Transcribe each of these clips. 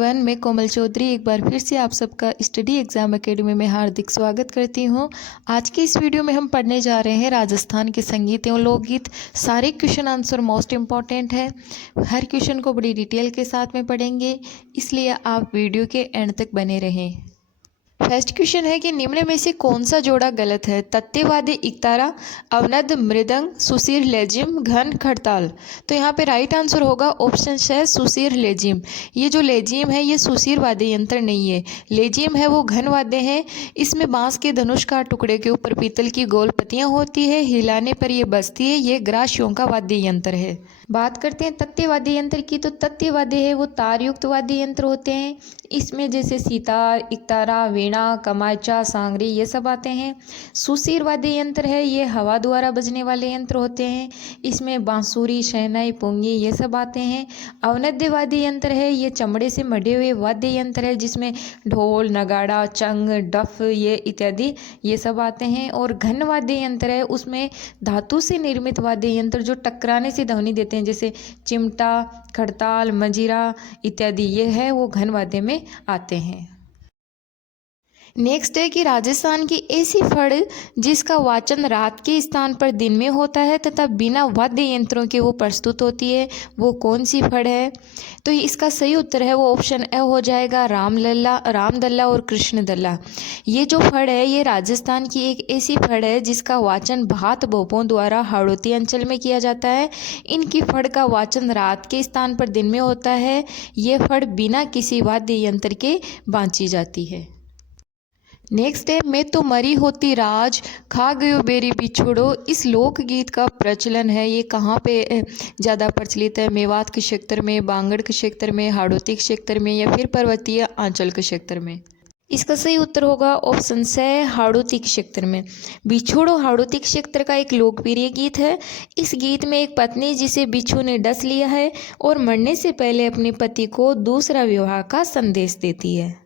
Everyone, मैं कोमल चौधरी एक बार फिर से आप सबका स्टडी एग्ज़ाम एकेडमी में हार्दिक स्वागत करती हूं। आज की इस वीडियो में हम पढ़ने जा रहे हैं राजस्थान के संगीत एवं लोकगीत। सारे क्वेश्चन आंसर मोस्ट इम्पॉर्टेंट है। हर क्वेश्चन को बड़ी डिटेल के साथ में पढ़ेंगे, इसलिए आप वीडियो के एंड तक बने रहें। फर्स्ट क्वेश्चन है कि निम्न में से कौन सा जोड़ा गलत है? तत्तेवादी इकतारा, अवनद मृदंग, सुसीर लेजिम, घन खड़ताल। तो यहाँ पे राइट आंसर होगा ऑप्शन है सुसीर लेजिम। ये जो लेजिम है ये सुसीर वाद्य यंत्र नहीं है, लेजिम है वो घन वाद्य है। इसमें बांस के धनुष का टुकड़े के ऊपर पीतल की गोल पत्तियाँ होती है, हिलाने पर ये बजती है। ये ग्रासियों का वाद्य यंत्र है। बात करते हैं तत्ते वाद्य यंत्र की, तो तत्ते वाद्य है वो तारयुक्त वाद्य यंत्र होते हैं। इसमें जैसे सितार, इकतारा, वीणा, कमाचा, सांगरी ये सब आते हैं। सुसीर वाद्य यंत्र है ये हवा द्वारा बजने वाले यंत्र होते हैं। इसमें बांसुरी, शहनाई, पुंगी ये सब आते हैं। अवनद्य वाद्य यंत्र है ये चमड़े से मढ़े हुए वाद्य यंत्र है, जिसमें ढोल, नगाड़ा, चंग, डफ ये इत्यादि ये सब आते हैं। और घन वाद्य यंत्र है उसमें धातु से निर्मित वाद्य यंत्र जो टकराने से ध्वनि देते हैं, जैसे चिमटा, खड़ताल, मंजीरा इत्यादि ये है वो घन वाद्य में आते हैं। नेक्स्ट है कि राजस्थान की ऐसी फड़ जिसका वाचन रात के स्थान पर दिन में होता है तथा बिना वाद्य यंत्रों के वो प्रस्तुत होती है, वो कौन सी फड़ है? तो इसका सही उत्तर है वो ऑप्शन ए हो जाएगा, रामदल्ला और कृष्णदल्ला। ये जो फड़ है ये राजस्थान की एक ऐसी फड़ है जिसका वाचन भात भोपों द्वारा हाड़ौती अंचल में किया जाता है। इनकी फड़ का वाचन रात के स्थान पर दिन में होता है। ये फड़ बिना किसी वाद्य यंत्र के बांची जाती है। नेक्स्ट है मैं तो मरी होती राज, खा गयो बेरी बिछोड़ो। इस लोकगीत का प्रचलन है ये कहाँ पे ज़्यादा प्रचलित है? मेवात के क्षेत्र में, बांगड़ के क्षेत्र में, हाड़ौती के क्षेत्र में या फिर पर्वतीय आंचल के क्षेत्र में? इसका सही उत्तर होगा ऑप्शन से हाड़ौती के क्षेत्र में। बिछोड़ो हाड़ौती के क्षेत्र का एक लोकप्रिय गीत है। इस गीत में एक पत्नी जिसे बिच्छू ने डस लिया है और मरने से पहले अपने पति को दूसरा विवाह का संदेश देती है।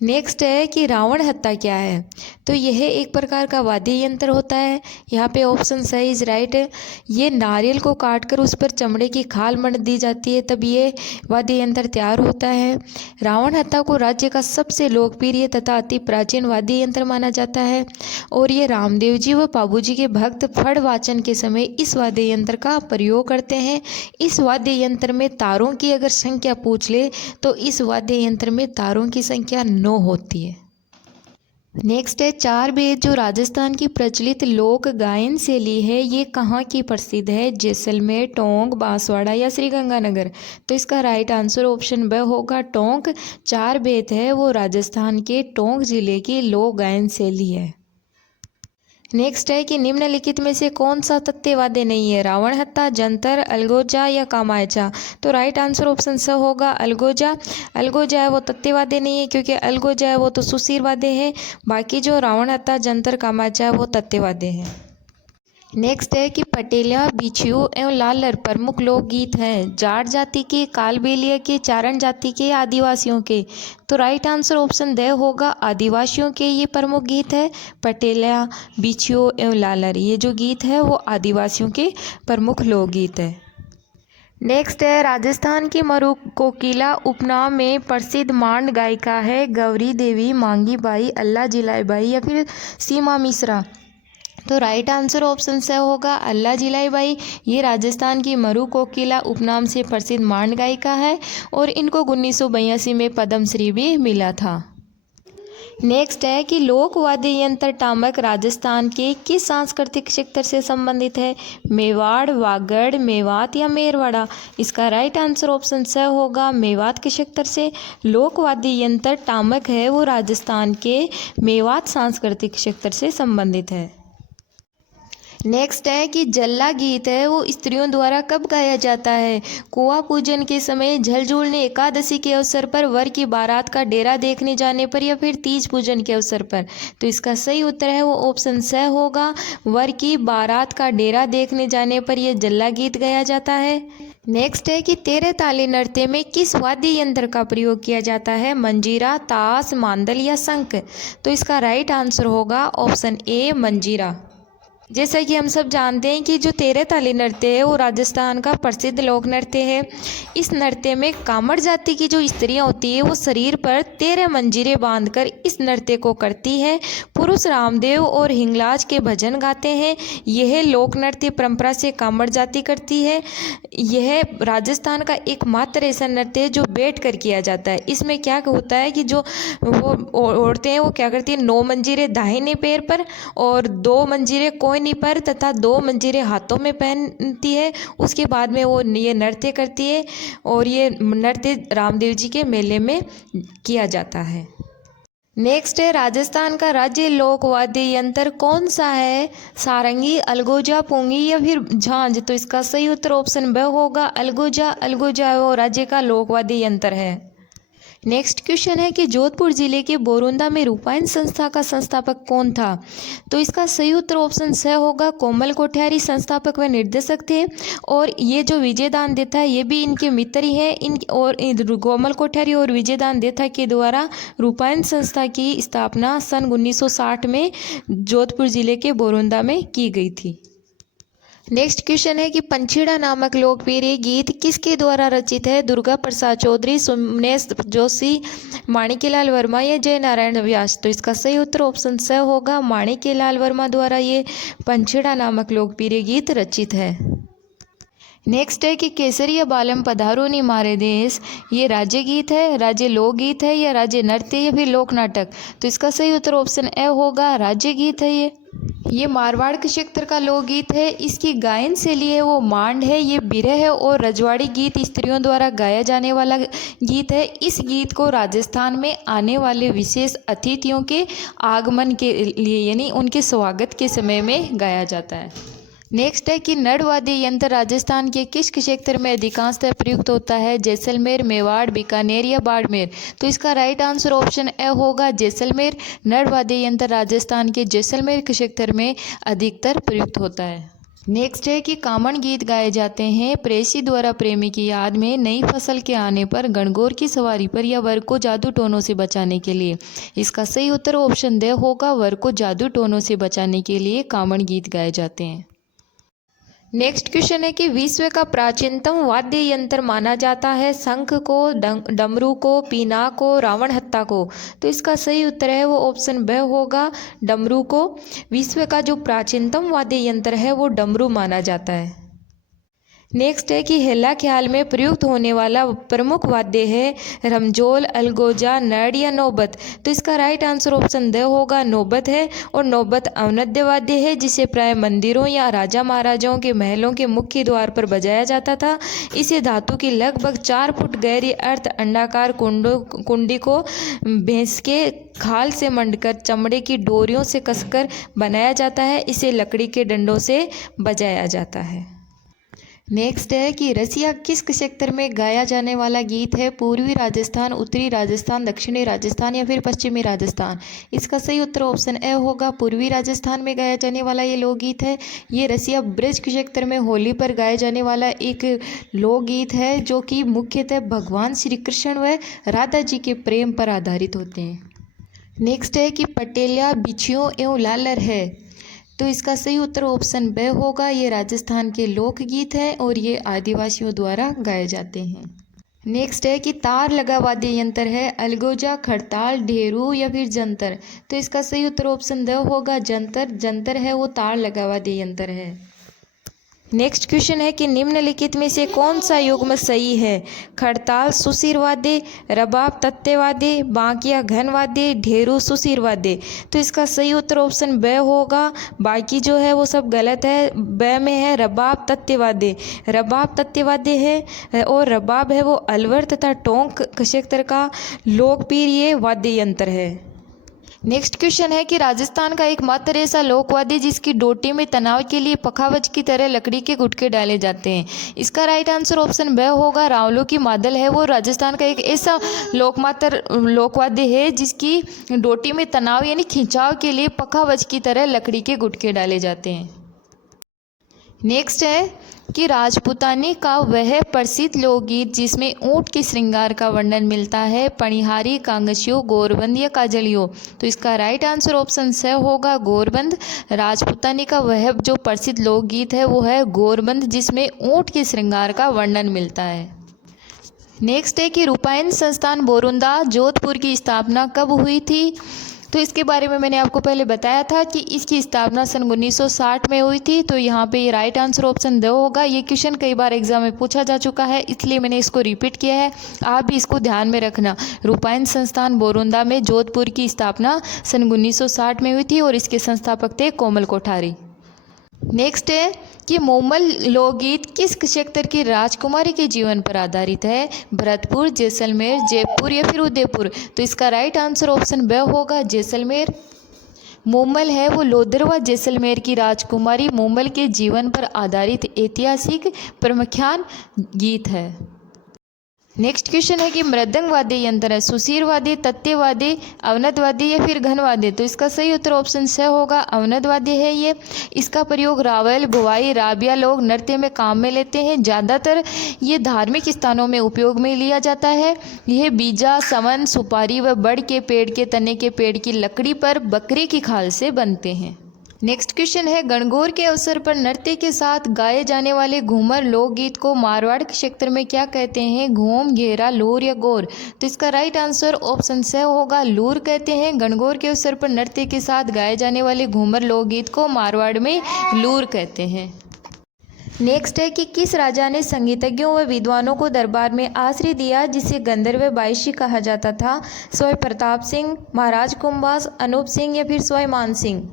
नेक्स्ट है कि रावण हत्ता क्या है? तो यह एक प्रकार का वाद्य यंत्र होता है। यहाँ पे ऑप्शन सही इज राइट है। ये नारियल को काटकर उस पर चमड़े की खाल मढ़ दी जाती है, तब ये वाद्य यंत्र तैयार होता है। रावण हत्ता को राज्य का सबसे लोकप्रिय तथा अति प्राचीन वाद्य यंत्र माना जाता है और ये रामदेव जी व बाबू जी के भक्त फड़ वाचन के समय इस वाद्य यंत्र का प्रयोग करते हैं। इस वाद्य यंत्र में तारों की अगर संख्या पूछ ले तो इस वाद्य यंत्र में तारों की संख्या 9 होती है। नेक्स्ट है चार बेद जो राजस्थान की प्रचलित लोक गायन शैली है ये कहाँ की प्रसिद्ध है? जैसलमेर, टोंक, बांसवाड़ा या श्रीगंगानगर? तो इसका राइट आंसर ऑप्शन ब होगा टोंक। चार बेद है वो राजस्थान के टोंक जिले की लोक गायन शैली है। नेक्स्ट है कि निम्नलिखित में से कौन सा तत्ते वाद्य नहीं है? रावण हत्ता, जंतर, अलगोजा या कामायचा? तो राइट आंसर ऑप्शन स होगा अलगोजा। अलगोजा है वो तत्ते वाद्य नहीं है, क्योंकि अलगोजा है वो तो सुसीर वाद्य है। बाकी जो रावण हत्ता, जंतर, कामायचा है वो तत्ते वाद्य है। नेक्स्ट है कि पटेलिया, बिछियो एवं लालर प्रमुख लोकगीत हैं। जाट जाति के, कालबेलिया के, चारण जाति के, आदिवासियों के? तो राइट आंसर ऑप्शन द होगा आदिवासियों के ये प्रमुख गीत है। पटेलिया, बिछियो एवं लालर ये जो गीत है वो आदिवासियों के प्रमुख लोकगीत है। नेक्स्ट है राजस्थान की मरु कोकिला उपनाम में प्रसिद्ध मांड गायिका है गौरी देवी, मांगी बाई, अल्लाह जिलाई बाई या फिर सीमा मिश्रा? तो राइट आंसर ऑप्शन से होगा अल्लाह जिलाई बाई। ये राजस्थान की मरु कोकिला उपनाम से प्रसिद्ध मांड गायिका है और इनको 1982 में पद्मश्री भी मिला था। नेक्स्ट है कि लोक वाद्य यंत्र टामक राजस्थान के किस सांस्कृतिक क्षेत्र से संबंधित है? मेवाड़, वागड़, मेवात या मेरवाड़ा? इसका राइट आंसर ऑप्शन स होगा मेवात के क्षेत्र से। लोक वाद्य यंत्र टामक है वो राजस्थान के मेवात सांस्कृतिक क्षेत्र से संबंधित है। नेक्स्ट है कि जल्ला गीत है वो स्त्रियों द्वारा कब गाया जाता है? कुआं पूजन के समय, झलझूलने एकादशी के अवसर पर, वर की बारात का डेरा देखने जाने पर या फिर तीज पूजन के अवसर पर? तो इसका सही उत्तर है वो ऑप्शन स होगा वर की बारात का डेरा देखने जाने पर यह जल्ला गीत गाया जाता है। नेक्स्ट है कि तेरे ताले नृत्य में किस वाद्य यंत्र का प्रयोग किया जाता है? मंजीरा, ताश, मांदल या शंख? तो इसका राइट आंसर होगा ऑप्शन ए मंजीरा। जैसा कि हम सब जानते हैं कि जो तेरह ताली नृत्य है वो राजस्थान का प्रसिद्ध लोक नृत्य है। इस नृत्य में कामड़ जाति की जो स्त्रियां होती है वो शरीर पर 13 मंजीरें बांधकर इस नृत्य को करती है। पुरुष रामदेव और हिंगलाज के भजन गाते हैं। यह लोक नृत्य परंपरा से कामड़ जाति करती है। यह राजस्थान का एकमात्र ऐसा नृत्य है जो बैठ कर किया जाता है। इसमें क्या होता है कि जो वो औरतें हैं वो क्या करती है, 9 मंजीरें दाहिने पैर पर और 2 मंजीरें कोहनी पर तथा 2 मंजीरें हाथों में पहनती है। उसके बाद में वो ये नृत्य करती है और ये नृत्य रामदेव जी के मेले में किया जाता है। नेक्स्ट है राजस्थान का राज्य लोक वाद्य यंत्र कौन सा है? सारंगी, अलगोजा, पुंगी या फिर झांझ? तो इसका सही उत्तर ऑप्शन ब होगा अलगोजा। अलगोजा वो राज्य का लोक वाद्य यंत्र है। नेक्स्ट क्वेश्चन है कि जोधपुर जिले के बोरुंदा में रूपायन संस्था का संस्थापक कौन था? तो इसका सही उत्तर ऑप्शन स होगा कोमल कोठियारी संस्थापक व निर्देशक थे। और ये जो विजयदान देथा है ये भी इनके मित्र ही है। कोमल कोठियारी और विजयदान देथा के द्वारा रूपायन संस्था की स्थापना सन 1960 में जोधपुर जिले के बोरुंदा में की गई थी। नेक्स्ट क्वेश्चन है कि पंछीड़ा नामक लोकप्रिय गीत किसके द्वारा रचित है? दुर्गा प्रसाद चौधरी, सोमनेश जोशी, माणिक्यलाल वर्मा या जय नारायण व्यास? तो इसका सही उत्तर ऑप्शन स होगा माणिक्यलाल वर्मा द्वारा ये पंछीड़ा नामक लोकप्रिय गीत रचित है। नेक्स्ट है कि केसरिया बालम पधारो नी मारे देश, ये राज्य गीत है, राज्य लोकगीत है या राज्य नृत्य या फिर लोक नाटक? तो इसका सही उत्तर ऑप्शन ए होगा राज्य गीत है। ये मारवाड़ के क्षेत्र का लोकगीत है। इसकी गायन शैली है वो मांड है। ये बिरह है और रजवाड़ी गीत स्त्रियों द्वारा गाया जाने वाला गीत है। इस गीत को राजस्थान में आने वाले विशेष अतिथियों के आगमन के लिए यानी उनके स्वागत के समय में गाया जाता है। नेक्स्ट है कि नड़ वाद्य यंत्र राजस्थान के किस क्षेत्र में अधिकांशतः प्रयुक्त होता है? जैसलमेर, मेवाड़, बीकानेर या बाड़मेर? तो इसका राइट आंसर ऑप्शन ए होगा जैसलमेर। नड़ वाद्य यंत्र राजस्थान के जैसलमेर क्षेत्र में अधिकतर प्रयुक्त होता है। नेक्स्ट है कि कामण गीत गाए जाते हैं प्रेसी द्वारा प्रेमी की याद में, नई फसल के आने पर, गणगौर की सवारी पर या वर को जादू टोनों से बचाने के लिए? इसका सही उत्तर ऑप्शन द होगा वर को जादू टोनों से बचाने के लिए कामण गीत गाए जाते हैं। नेक्स्ट क्वेश्चन है कि विश्व का प्राचीनतम वाद्य यंत्र माना जाता है शंख को, डमरू को, पीना को, रावण हत्ता को? तो इसका सही उत्तर है वो ऑप्शन ब होगा डमरू को। विश्व का जो प्राचीनतम वाद्य यंत्र है वो डमरू माना जाता है। नेक्स्ट है कि हेला ख्याल में प्रयुक्त होने वाला प्रमुख वाद्य है रमजोल, अलगोजा, नड़ या नौबत? तो इसका राइट आंसर ऑप्शन द होगा नौबत है। और नौबत अवनद्य वाद्य है जिसे प्राय मंदिरों या राजा महाराजाओं के महलों के मुख्य द्वार पर बजाया जाता था। इसे धातु की लगभग 4 फुट गहरी अर्ध अंडाकार कुंडी को भैंस के खाल से मंडकर चमड़े की डोरियों से कसकर बनाया जाता है। इसे लकड़ी के डंडों से बजाया जाता है। नेक्स्ट है कि रसिया किस क्षेत्र में गाया जाने वाला गीत है? पूर्वी राजस्थान, उत्तरी राजस्थान, दक्षिणी राजस्थान या फिर पश्चिमी राजस्थान? इसका सही उत्तर ऑप्शन ए होगा पूर्वी राजस्थान में गाया जाने वाला ये लोकगीत है। ये रसिया ब्रज क्षेत्र में होली पर गाया जाने वाला एक लोकगीत है जो कि मुख्यतः भगवान श्री कृष्ण व राधा जी के प्रेम पर आधारित होते हैं। नेक्स्ट है कि पटेलिया बिछियों एवं लालर है? तो इसका सही उत्तर ऑप्शन ब होगा। ये राजस्थान के लोकगीत है और ये आदिवासियों द्वारा गाए जाते हैं। नेक्स्ट है कि तार लगा वाद्य यंत्र है अलगोजा, खड़ताल, ढेरू या फिर जंतर? तो इसका सही उत्तर ऑप्शन द होगा जंतर। जंतर है वो तार लगा वाद्य यंत्र है। नेक्स्ट क्वेश्चन है कि निम्नलिखित में से कौन सा युग्म सही है? खड़ताल सुशिर वाद्य, रबाब तत्व वाद्य, बांकिया घन वाद्य, ढेरू सुशिर वाद्य? तो इसका सही उत्तर ऑप्शन ब होगा। बाकी जो है वो सब गलत है। ब में है रबाब तत्व वाद्य। रबाब तत्व वाद्य है और रबाब है वो अलवर तथा टोंक क्षेत्र का लोकप्रिय वाद्य यंत्र है। नेक्स्ट क्वेश्चन है कि राजस्थान का एकमात्र ऐसा लोकवाद्य जिसकी डोटी में तनाव के लिए पखावज की तरह लकड़ी के गुटके डाले जाते हैं? इसका राइट आंसर ऑप्शन ब होगा रावलों की मादल है वो राजस्थान का एक ऐसा लोकवाद्य है जिसकी डोटी में तनाव यानी खिंचाव के लिए पखावज की तरह लकड़ी के गुटके डाले जाते हैं। नेक्स्ट है कि राजपूतानी का वह प्रसिद्ध लोकगीत जिसमें ऊंट के श्रृंगार का वर्णन मिलता है, पणिहारी, कांगसियो, गोरबंद या काजलियो। तो इसका राइट आंसर ऑप्शन स होगा गोरबंद। राजपूतानी का वह जो प्रसिद्ध लोकगीत है वो है गोरबंद, जिसमें ऊंट के श्रृंगार का वर्णन मिलता है। नेक्स्ट है कि रूपायन संस्थान बोरुंदा जोधपुर की स्थापना कब हुई थी। तो इसके बारे में मैंने आपको पहले बताया था कि इसकी स्थापना सन 1960 में हुई थी। तो यहाँ पे राइट आंसर ऑप्शन 2 होगा। ये क्वेश्चन कई बार एग्जाम में पूछा जा चुका है, इसलिए मैंने इसको रिपीट किया है। आप भी इसको ध्यान में रखना। रूपायन संस्थान बोरुंदा में जोधपुर की स्थापना सन 1960 में हुई थी और इसके संस्थापक थे कोमल कोठारी। नेक्स्ट है कि मोमल लोकगीत किस क्षेत्र की राजकुमारी के जीवन पर आधारित है, भरतपुर, जैसलमेर, जयपुर या फिर उदयपुर। तो इसका राइट आंसर ऑप्शन ब होगा जैसलमेर। मोमल है वो लोधरवा जैसलमेर की राजकुमारी मोमल के जीवन पर आधारित ऐतिहासिक प्रख्यान गीत है। नेक्स्ट क्वेश्चन है कि मृदंग वाद्य यंत्र है सुशीर वाद्य, तत्य वाद्य, अवनद वाद्य या फिर घन वाद्य। तो इसका सही उत्तर ऑप्शन स होगा, अवनद वाद्य है ये। इसका प्रयोग रावल, भुवाई, राबिया लोग नृत्य में काम में लेते हैं। ज़्यादातर ये धार्मिक स्थानों में उपयोग में लिया जाता है। यह बीजा, समन, सुपारी व बड़ के पेड़ के तने के पेड़ की लकड़ी पर बकरे की खाल से बनते हैं। नेक्स्ट क्वेश्चन है गणगौर के अवसर पर नृत्य के साथ गाए जाने वाले घूमर लोकगीत को मारवाड़ के क्षेत्र में क्या कहते हैं, घूम, घेरा, लूर या गौर। तो इसका राइट आंसर ऑप्शन स होगा, लूर कहते हैं। गणगौर के अवसर पर नृत्य के साथ गाए जाने वाले घूमर लोकगीत को मारवाड़ में लूर कहते हैं। नेक्स्ट है कि किस राजा ने संगीतज्ञों व विद्वानों को दरबार में आश्रय दिया जिसे गंधर्व बायशी कहा जाता था, स्वय प्रताप सिंह, महाराज कुंभास, अनूप सिंह या फिर स्वय मान सिंह।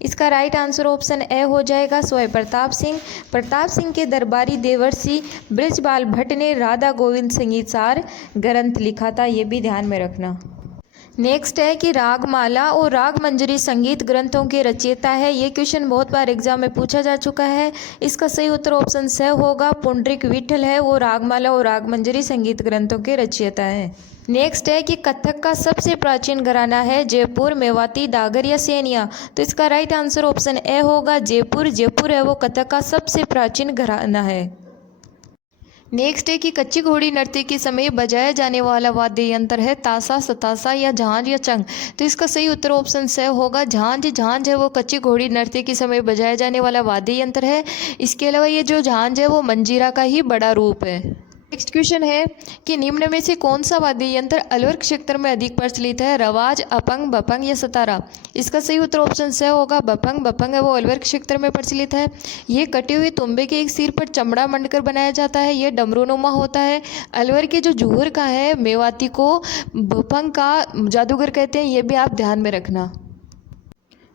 इसका राइट आंसर ऑप्शन ए हो जाएगा, स्वय प्रताप सिंह। प्रताप सिंह के दरबारी देवर्षि बृजपाल भट्ट ने राधा गोविंद संगीत सार ग्रंथ लिखा था, ये भी ध्यान में रखना। नेक्स्ट है कि रागमाला और राग मंजरी संगीत ग्रंथों के रचयिता है। ये क्वेश्चन बहुत बार एग्जाम में पूछा जा चुका है। इसका सही उत्तर ऑप्शन स होगा, पुंडरीक विठल है वो रागमाला और राग मंजरी संगीत ग्रंथों के रचयिता है। नेक्स्ट है कि कथक का सबसे प्राचीन घराना है जयपुर, मेवाती, दागर या सेनिया। तो इसका राइट आंसर ऑप्शन ए होगा, जयपुर। जयपुर है वो कथक का सबसे प्राचीन घराना है। नेक्स्ट है कि कच्ची घोड़ी नृत्य के समय बजाया जाने वाला वाद्य यंत्र है ताशा, सताशा या झांझ या चंग। तो इसका सही उत्तर ऑप्शन स होगा, झांझ। झांझ है वो कच्ची घोड़ी नृत्य के समय बजाया जाने वाला वाद्य यंत्र है। इसके अलावा ये जो झांझ है वो मंजीरा का ही बड़ा रूप है। नेक्स्ट क्वेश्चन है कि निम्न में से कौन सा वाद्य यंत्र अलवर क्षेत्र में अधिक प्रचलित है, रवाज, अपंग, बपंग या सतारा। इसका सही उत्तर ऑप्शन स होगा, बपंग। बपंग है वो अलवर क्षेत्र में प्रचलित है। ये कटे हुए तुंबे के एक सिर पर चमड़ा मंडकर बनाया जाता है। ये डमरूनुमा होता है। अलवर के जो जूहर का है मेवाती को बपंग का जादूगर कहते हैं, ये भी आप ध्यान में रखना।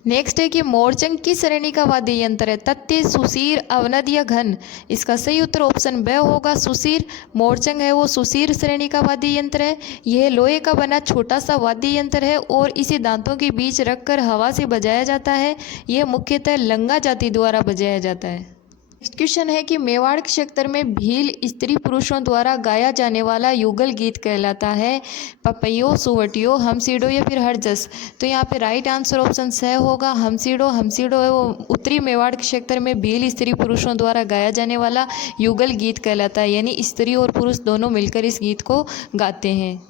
नेक्स्ट है कि मोरचंग किस श्रेणी का वाद्य यंत्र है, तत्य, सुशीर, अवनद या घन। इसका सही उत्तर ऑप्शन ब होगा, सुशीर। मोरचंग है वो सुशीर श्रेणी का वाद्य यंत्र है। यह लोहे का बना छोटा सा वाद्य यंत्र है और इसे दांतों के बीच रखकर हवा से बजाया जाता है। यह मुख्यतः लंगा जाति द्वारा बजाया जाता है। नेक्स्ट क्वेश्चन है कि मेवाड़ क्षेत्र में भील स्त्री पुरुषों द्वारा गाया जाने वाला युगल गीत कहलाता है पपैयो, सुवटियो, हमसीडो या फिर हरजस। तो यहाँ पे राइट आंसर ऑप्शन स होगा, हमसीडो। हमसीडो है वो उत्तरी मेवाड़ क्षेत्र में भील स्त्री पुरुषों द्वारा गाया जाने वाला युगल गीत कहलाता है, यानी स्त्री और पुरुष दोनों मिलकर इस गीत को गाते हैं।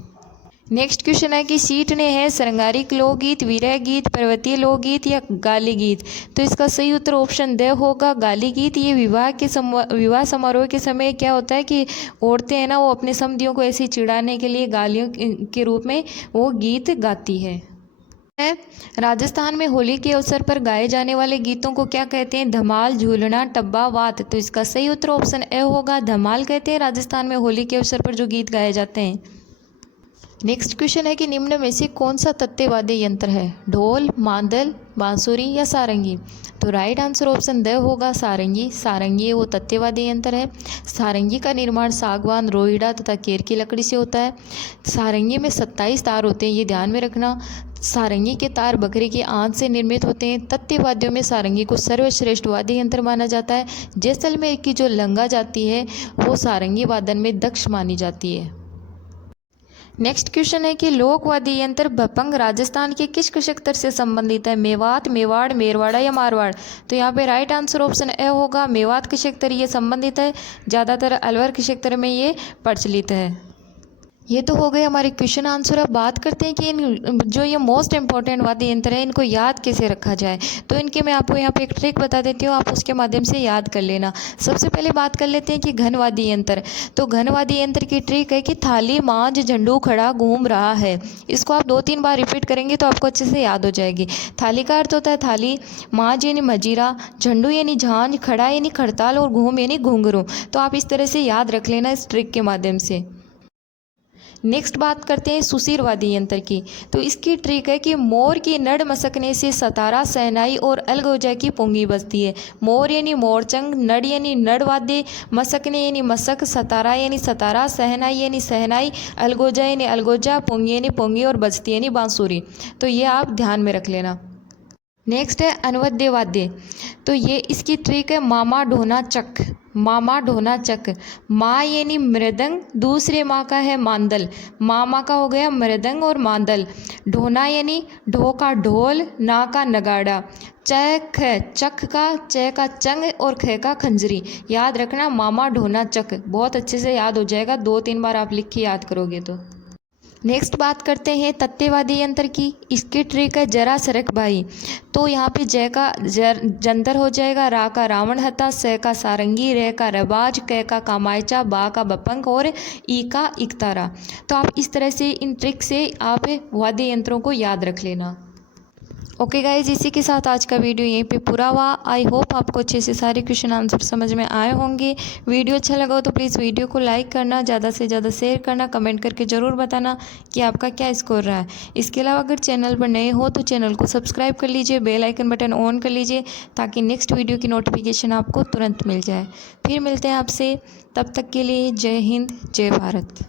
नेक्स्ट क्वेश्चन है कि सीट ने है श्रृंगारिक लोकगीत, विरह गीत, पर्वतीय लोकगीत या गाली गीत। तो इसका सही उत्तर ऑप्शन द होगा, गाली गीत। ये विवाह समारोह के समय क्या होता है कि औरतें हैं ना वो अपने समधियों को ऐसे चिढ़ाने के लिए गालियों के रूप में वो गीत गाती है। राजस्थान में होली के अवसर पर गाए जाने वाले गीतों को क्या कहते हैं, धमाल, झूलना, टब्बा, वात। तो इसका सही उत्तर ऑप्शन ए होगा, धमाल कहते हैं राजस्थान में होली के अवसर पर जो गीत गाए जाते हैं। नेक्स्ट क्वेश्चन है कि निम्न में से कौन सा तत्ते वाद्य यंत्र है, ढोल, मांदल, बांसुरी या सारंगी। तो राइट आंसर ऑप्शन द होगा, सारंगी। सारंगी वो तत्ते वाद्य यंत्र है। सारंगी का निर्माण सागवान, रोहिड़ा तथा केर की लकड़ी से होता है। सारंगी में 27 तार होते हैं, ये ध्यान में रखना। सारंगी के तार बकरी की आंत से निर्मित होते हैं। तत्ते वाद्यों में सारंगी को सर्वश्रेष्ठ वाद्य यंत्र माना जाता है। जैसलमेर की जो लंगा जाति है वो सारंगी वादन में दक्ष मानी जाती है। नेक्स्ट क्वेश्चन है कि लोक वाद्य यंत्र भपंग राजस्थान के किस क्षेत्र से संबंधित है? मेवात, मेवाड़, मेरवाड़ा या मारवाड़? तो यहाँ पे राइट आंसर ऑप्शन ए होगा, मेवात के क्षेत्र ये संबंधित है। ज़्यादातर अलवर के क्षेत्र में ये प्रचलित है। ये तो हो गए हमारे क्वेश्चन आंसर। अब बात करते हैं कि इन जो ये मोस्ट इंपॉर्टेंट वाद्य यंत्र है इनको याद कैसे रखा जाए। तो इनके मैं आपको यहाँ पे एक ट्रिक बता देती हूँ, आप उसके माध्यम से याद कर लेना। सबसे पहले बात कर लेते हैं कि घन वाद्य यंत्र। तो घन वाद्य यंत्र की ट्रिक है कि थाली, मांझ, झंडू खड़ा घूम रहा है। इसको आप 2-3 बार रिपीट करेंगे तो आपको अच्छे से याद हो जाएगी। थाली का अर्थ होता है थाली, मांझ यानी मजीरा, झंडू यानी झांझ, खड़ा यानी खड़ताल और घूम यानी घुंघरू। तो आप इस तरह से याद रख लेना इस ट्रिक के माध्यम से। नेक्स्ट बात करते हैं सुशिर वाद्य यंत्र की। तो इसकी ट्रिक है कि मोर की नड़ मसकने से सतारा, सहनाई और अलगोजा की पुंगी बजती है। मोर यानी मोरचंग, नड़ यानी नड़ वाद्य, मसकने यानी मसक, सतारा यानी सतारा, सहनाई यानी सहनाई, अलगोजा यानी अलगोजा, पुंगी यानी पुंगी और बजती यानी बांसुरी। तो ये आप ध्यान में रख लेना। नेक्स्ट है अनवद्य वाद्य। तो ये इसकी ट्रिक है मामा ढोना चक। मामा ढोना चक। माँ यानी मृदंग, दूसरे माँ का है मांदल। मामा का हो गया मृदंग और मांदल। ढोना यानी ढो का ढोल, ना का नगाड़ा। चक है चक का, च का चंग और ख का खंजरी। याद रखना मामा ढोना चक, बहुत अच्छे से याद हो जाएगा। 2-3 बार आप लिख के याद करोगे तो। नेक्स्ट बात करते हैं तत्तेवादी यंत्र की। इसकी ट्रिक है जरा सरक भाई। तो यहाँ पे जय का जंतर हो जाएगा, रा का रावण हता, स का सारंगी, रे का रबाज, क का कामायचा, बा का बपंग और ई का इकतारा। तो आप इस तरह से इन ट्रिक से आप वाद्य यंत्रों को याद रख लेना। ओके गाइज, इसी के साथ आज का वीडियो यहीं पे पूरा हुआ। आई होप आपको अच्छे से सारे क्वेश्चन आंसर समझ में आए होंगे। वीडियो अच्छा लगा हो तो प्लीज़ वीडियो को लाइक करना, ज़्यादा से ज़्यादा शेयर करना, कमेंट करके ज़रूर बताना कि आपका क्या स्कोर रहा है। इसके अलावा अगर चैनल पर नए हो तो चैनल को सब्सक्राइब कर लीजिए, बेल आइकन बटन ऑन कर लीजिए ताकि नेक्स्ट वीडियो की नोटिफिकेशन आपको तुरंत मिल जाए। फिर मिलते हैं आपसे, तब तक के लिए जय हिंद, जय भारत।